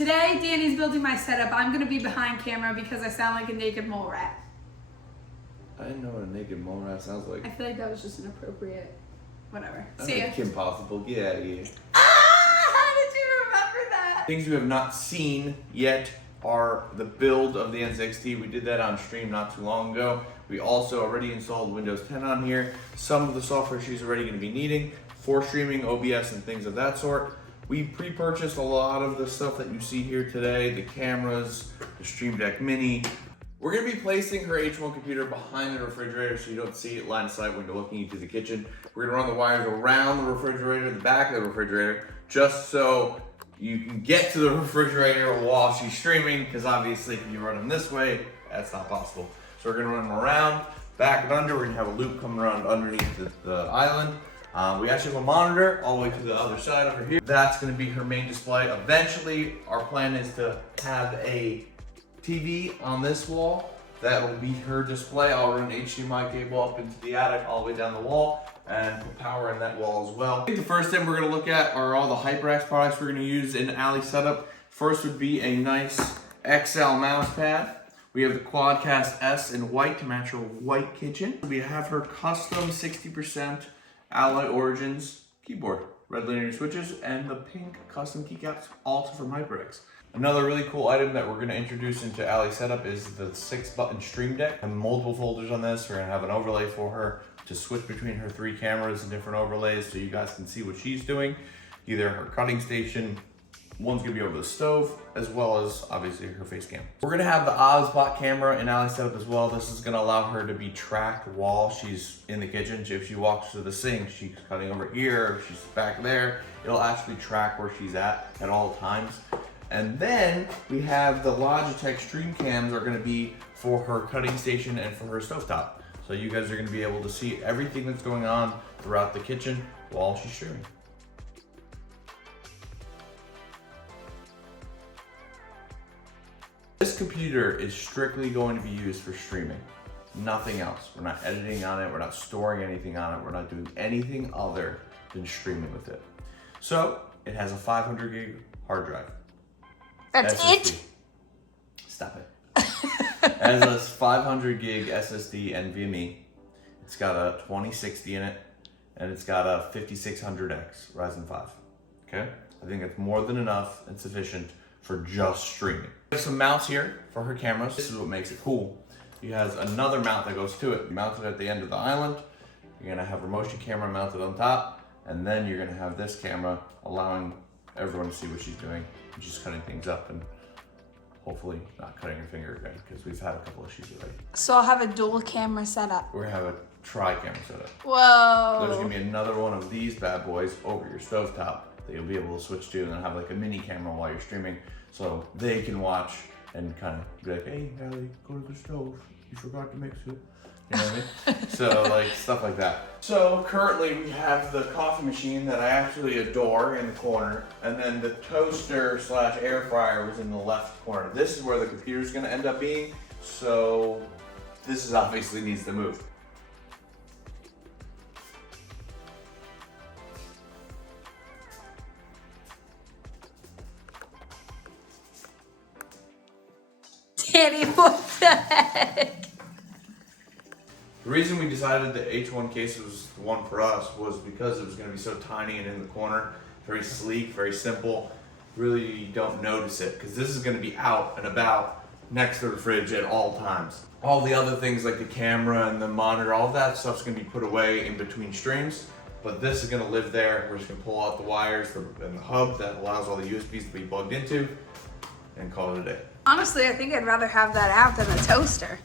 Today, Danny's building my setup. I'm gonna be behind camera because I sound like a naked mole rat. I didn't know what a naked mole rat sounds like. I feel like that was just inappropriate. Whatever. I See ya. like Kim Possible. Get out of here. How did you remember that? Things you have not seen yet are the build of the N6T. We did that on stream not too long ago. We also already installed Windows 10 on here. Some of the software she's already going to be needing for streaming, OBS, and things of that sort. We pre-purchased a lot of the stuff that you see here today, the cameras, the Stream Deck Mini. We're gonna be placing her H1 computer behind the refrigerator so you don't see it line of sight when you're looking into the kitchen. We're gonna run the wires around the refrigerator, the back of the refrigerator, just so you can get to the refrigerator while she's streaming, because obviously if you run them this way, that's not possible. So we're gonna run them around, back and under. We're gonna have a loop coming around underneath the island. We actually have a monitor all the way to the other side over here. That's gonna be her main display. Eventually, our plan is to have a TV on this wall. That will be her display. I'll run an HDMI cable up into the attic all the way down the wall and put power in that wall as well. I think the first thing we're gonna look at are all the HyperX products we're gonna use in Ali setup. First would be a nice XL mouse pad. We have the Quadcast S in white to match her white kitchen. We have her custom 60% Alloy Origins keyboard, red linear switches, and the pink custom keycaps, also from HyperX. Another really cool item that we're going to introduce into Ali setup is the 6-button Stream Deck. And multiple folders on this. We're going to have an overlay for her to switch between her 3 cameras and different overlays so you guys can see what she's doing. Either her cutting station, one's going to be over the stove, as well as obviously her face cam. We're going to have the OzBot camera in Ali setup as well. This is going to allow her to be tracked while she's in the kitchen. So if she walks to the sink, she's cutting over here, if she's back there, it'll actually track where she's at all times. And then we have the Logitech Stream Cams are going to be for her cutting station and for her stovetop. So you guys are going to be able to see everything that's going on throughout the kitchen while she's streaming. This computer is strictly going to be used for streaming, nothing else. We're not editing on it, we're not storing anything on it, we're not doing anything other than streaming with it. So it has a 500 gig hard drive. That's SSD. it? Stop it. It has a 500 gig SSD NVMe. It's got a 2060 in it, and it's got a 5600X Ryzen 5. Okay? I think it's more than enough and sufficient for just streaming. There's some mounts here for her cameras. This is what makes it cool. She has another mount that goes to it. Mounted at the end of the island. You're gonna have her motion camera mounted on top, and then you're gonna have this camera allowing everyone to see what she's doing. She's cutting things up and hopefully not cutting her finger again, because we've had a couple issues already. So I'll have a dual camera setup. We're gonna have a tri-camera setup. Whoa. There's gonna be another one of these bad boys over your stovetop that you'll be able to switch to, and then have like a mini camera while you're streaming, so they can watch and kind of be like, hey, Allie, go to the stove. You forgot to mix it. You know what I mean? So like stuff like that. So currently we have the coffee machine that I actually adore in the corner, and then the toaster / air fryer was in the left corner. This is where the computer's gonna end up being, so this is obviously needs to move. Danny, what the heck? The reason we decided the H1 case was the one for us was because it was going to be so tiny and in the corner, very sleek, very simple. Really you don't notice it, because this is going to be out and about next to the fridge at all times. All the other things like the camera and the monitor, all that stuff's going to be put away in between streams, but this is going to live there. We're just going to pull out the wires and the hub that allows all the USBs to be plugged into and call it a day. Honestly, I think I'd rather have that out than the toaster.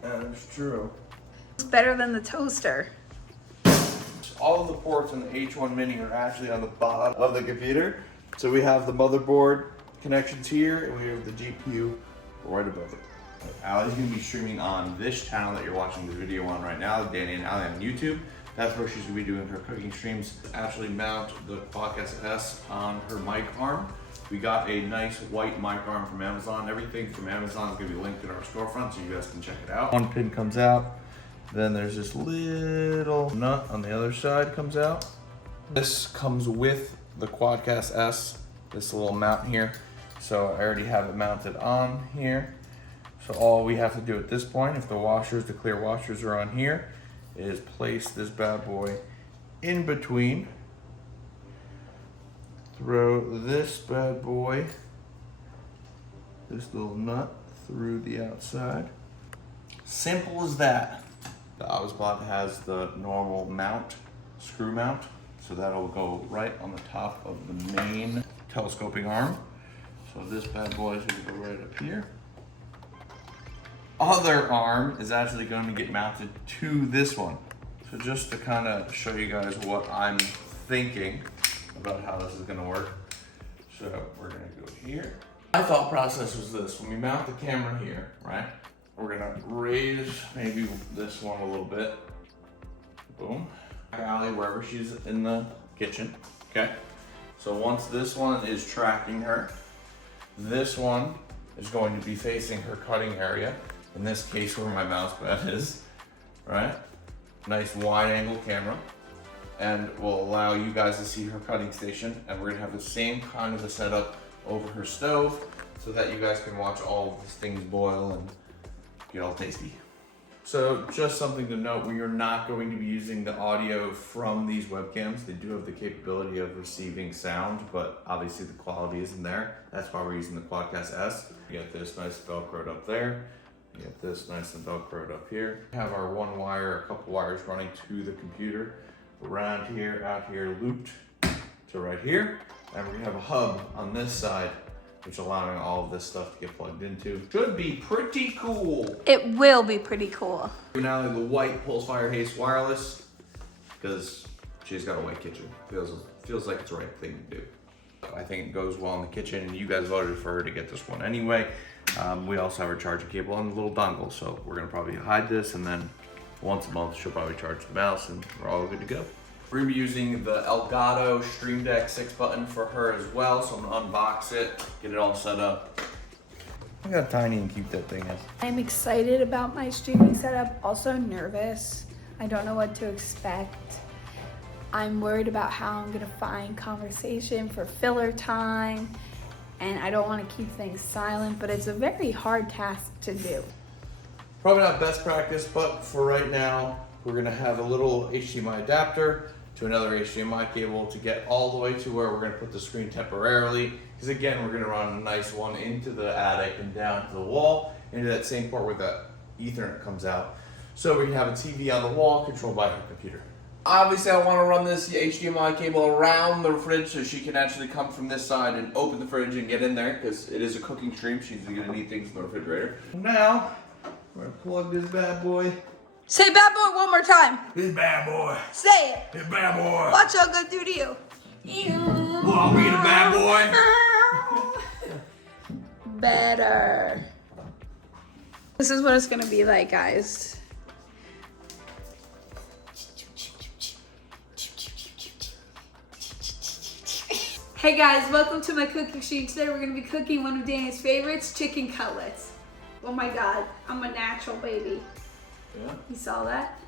That's true. It's better than the toaster. All of the ports in the H1 Mini are actually on the bottom of the computer. So we have the motherboard connections here, and we have the GPU right above it. Allie's gonna be streaming on this channel that you're watching the video on right now, Danny and Allie on YouTube. That's where she's gonna be doing her cooking streams. Actually mount the Quadcast S on her mic arm. We got a nice white mic arm from Amazon. Everything from Amazon is gonna be linked in our storefront, so you guys can check it out. One pin comes out. Then there's this little nut on the other side comes out. This comes with the Quadcast S this little mount here. So I already have it mounted on here. So all we have to do at this point, if the clear washers are on here, is place this bad boy in between. Throw this bad boy, this little nut through the outside. Simple as that. The Obsbot has the normal mount, screw mount, so that'll go right on the top of the main telescoping arm. So this bad boy is gonna go right up here. Other arm is actually going to get mounted to this one. So just to kind of show you guys what I'm thinking about how this is gonna work. So we're gonna go here. My thought process was this: when we mount the camera here, right? We're gonna raise maybe this one a little bit. Boom. Allie, wherever she's in the kitchen, okay? So once this one is tracking her, this one is going to be facing her cutting area. In this case, where my mouse pad is, right? Nice wide angle camera, and will allow you guys to see her cutting station. And we're gonna have the same kind of a setup over her stove so that you guys can watch all of these things boil and get all tasty. So just something to note, we are not going to be using the audio from these webcams. They do have the capability of receiving sound, but obviously the quality isn't there. That's why we're using the Quadcast S. You get this nice Velcroed up there. You get this nice and Velcroed up here. We have our one wire, a couple wires running to the computer. Around here, out here, looped to right here. And we're gonna have a hub on this side, which allowing all of this stuff to get plugged into. Should be pretty cool. It will be pretty cool. Now the white Pulsefire Haste wireless, because she's got a white kitchen. Feels like it's the right thing to do. I think it goes well in the kitchen, and you guys voted for her to get this one anyway. We also have our charging cable and a little dongle, so we're gonna probably hide this, and then once a month she'll probably charge the mouse, and we're all good to go. We're gonna be using the Elgato Stream Deck 6-button for her as well, so I'm gonna unbox it, get it all set up. Look how tiny and cute that thing is. I'm excited about my streaming setup, also nervous. I don't know what to expect. I'm worried about how I'm gonna find conversation for filler time, and I don't wanna keep things silent, but it's a very hard task to do. Probably not best practice, but for right now, we're gonna have a little HDMI adapter to another HDMI cable to get all the way to where we're gonna put the screen temporarily. Because again, we're gonna run a nice one into the attic and down to the wall, into that same port where the Ethernet comes out. So we can have a TV on the wall controlled by her computer. Obviously, I wanna run this HDMI cable around the fridge so she can actually come from this side and open the fridge and get in there, because it is a cooking stream. She's gonna need things in the refrigerator. Now, we're gonna plug this bad boy. Say bad boy one more time. This bad boy. Say it. This bad boy. Watch what I'm gonna do to you. Well, we the bad boy. Better. This is what it's gonna be like, guys. Hey guys, welcome to my cooking stream. Today we're gonna be cooking one of Danny's favorites, chicken cutlets. Oh my God, I'm a natural baby. Yeah. You saw that?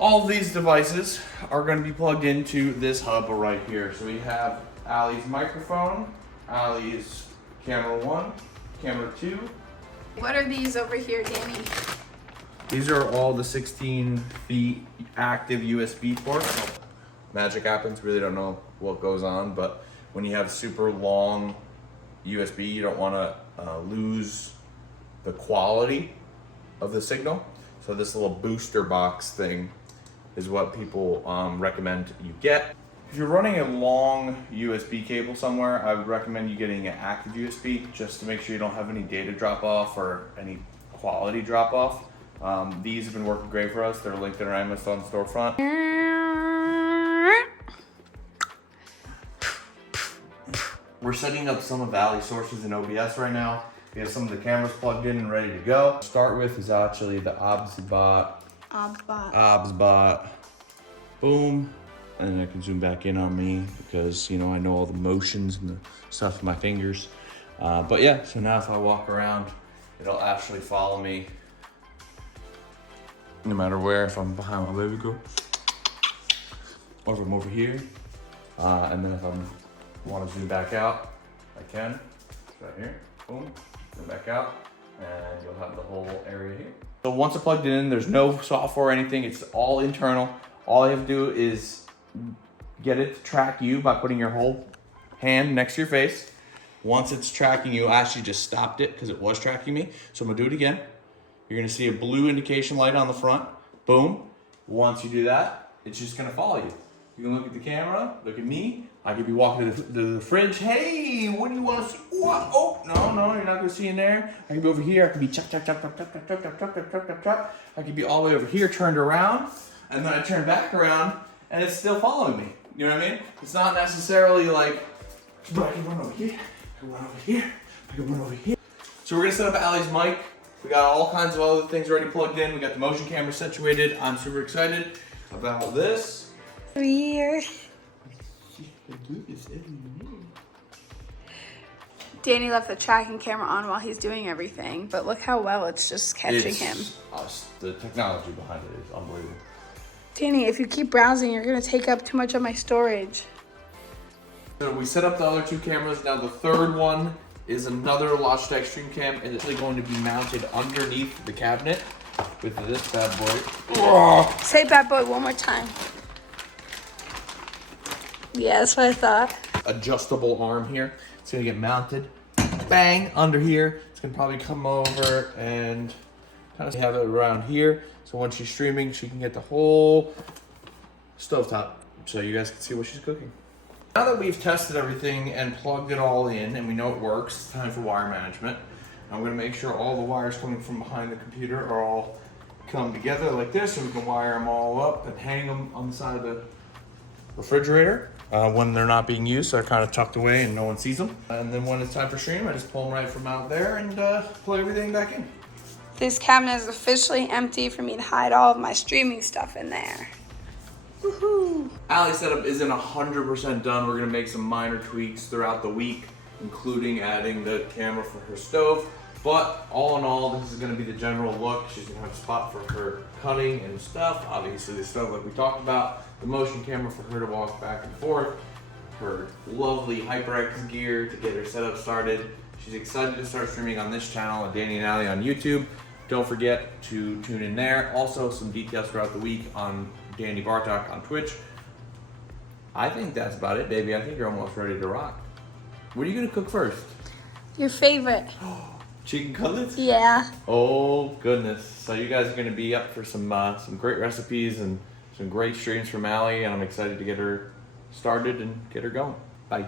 All these devices are going to be plugged into this hub right here. So we have Allie's microphone, Allie's camera 1, camera 2. What are these over here, Danny? These are all the 16 feet active USB ports. Magic happens, really don't know what goes on, but when you have super long USB, you don't want to lose the quality of the signal. So this little booster box thing is what people recommend you get. If you're running a long USB cable somewhere, I would recommend you getting an active USB just to make sure you don't have any data drop off or any quality drop off. These have been working great for us. They're linked in our Amazon storefront. We're setting up some of Allie's sources in OBS right now. We have some of the cameras plugged in and ready to go. To start with is actually the Obsbot. Boom. And I can zoom back in on me because, you know, I know all the motions and the stuff with my fingers. But yeah, so now if I walk around, it'll actually follow me no matter where. If I'm behind my baby girl or if I'm over here, And then if I want to zoom back out, I can. It's right here. Boom. Zoom back out, and you'll have the whole area here. So once it's plugged in, there's no software or anything. It's all internal. All you have to do is get it to track you by putting your whole hand next to your face. Once it's tracking you, I actually just stopped it because it was tracking me. So I'm gonna do it again. You're gonna see a blue indication light on the front. Boom. Once you do that, it's just gonna follow you. You can look at the camera, look at me. I could be walking to the fridge. Hey, what do you want to see? What? Oh, no, you're not gonna see in there. I could be over here. I could be chuck. I could be all the way over here, turned around, and then I turn back around, and it's still following me. You know what I mean? It's not necessarily like, but I can run over here. I can run over here. I can run over here. So we're gonna set up Allie's mic. We got all kinds of other things already plugged in. We got the motion camera situated. I'm super excited about this. Weird. Danny left the tracking camera on while he's doing everything, but look how well it's just catching him. Us. The technology behind it is unbelievable. Danny, if you keep browsing, you're gonna take up too much of my storage. So we set up the other 2 cameras. Now the third one is another Logitech StreamCam, and it's actually going to be mounted underneath the cabinet with this bad boy. Say bad boy one more time. Yeah, that's what I thought. Adjustable arm here. It's gonna get mounted, bang, under here. It's gonna probably come over and kind of have it around here. So when she's streaming, she can get the whole stovetop, so you guys can see what she's cooking. Now that we've tested everything and plugged it all in and we know it works, it's time for wire management. I'm gonna make sure all the wires coming from behind the computer are all come together like this, so we can wire them all up and hang them on the side of the refrigerator when they're not being used, so they're kind of tucked away and no one sees them. And then when it's time for stream, I just pull them right from out there and plug everything back in. This cabinet is officially empty for me to hide all of my streaming stuff in there. Woohoo! Allie's setup isn't 100% done. We're gonna make some minor tweaks throughout the week, including adding the camera for her stove. But all in all, this is gonna be the general look. She's gonna have a spot for her cutting and stuff. Obviously the stove like we talked about, the motion camera for her to walk back and forth, her lovely HyperX gear to get her setup started. She's excited to start streaming on this channel at Danny and Allie on YouTube. Don't forget to tune in there. Also some details throughout the week on Danny Bartok on Twitch. I think that's about it, baby. I think you're almost ready to rock. What are you gonna cook first? Your favorite. Chicken cutlets? Yeah. Oh goodness. So you guys are gonna be up for some great recipes and some great streams from Allie, and I'm excited to get her started and get her going. Bye.